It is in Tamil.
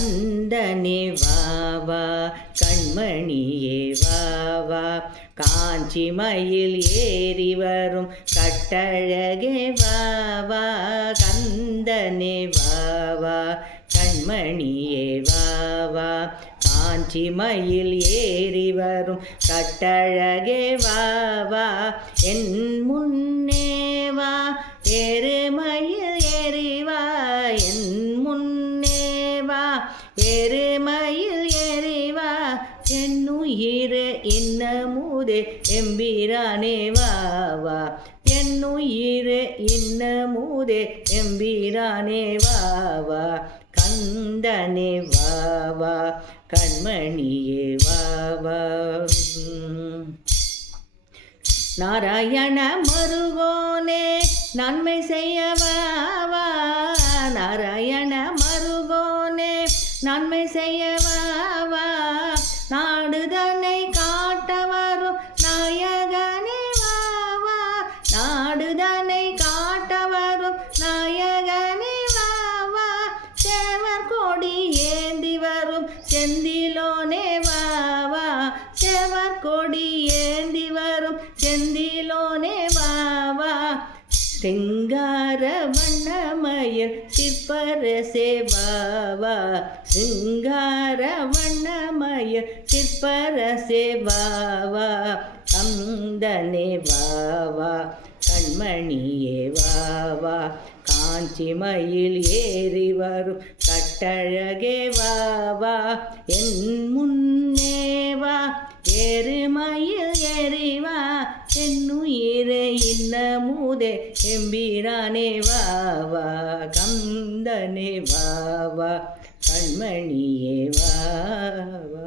கந்தனே வாவா கண்மணியே வாவா காஞ்சி மயில் ஏறி வரும் கட்டழகே வாவா கந்தனே வாவா கண்மணியே வாவா காஞ்சி மயில் ஏறி வரும் கட்டழகே வாவா என் முன்னே வா எருமயில் ஏறிவா என் முன்னே வா எருமயில் ஏறிவா என்னுயிரே இன்னமுதே எம்பிரானே வாவா என்னுயிரே இன்னமுதே எம்பிரானே வாவா கந்தனே வாவா கண்மணியே வாவா நாராயண மருகோனே நன்மை செய்ய வாவா நாராயண மருகோனே நன்மை செய்ய வாவா நாடுதனை காட்ட வரும் நாயகனே வாவா நாடுதனை காட்ட வரும் நாயகனே வாவா சேவர் கொடி ஏந்தி வரும் செந்திலோனே வாவா சேவர் கொடி ஏந்தி வரும் செந்திலோனே வாவா சிங்கார வண்ணமயில் சிற்பரசே வாவா சிங்கார வண்ணமயில் சிற்பரசே வாவா கந்தனே வாவா கண்மணியே வாவா காஞ்சி மயில் ஏறி வரும் கட்டழகே வாவா என் முன்னே வா எருமயில் ஏறிவா என்னுயிரே இன்னமுதே எம்பிரானே வாவா கந்தனே வாவா கண்மணியே வாவா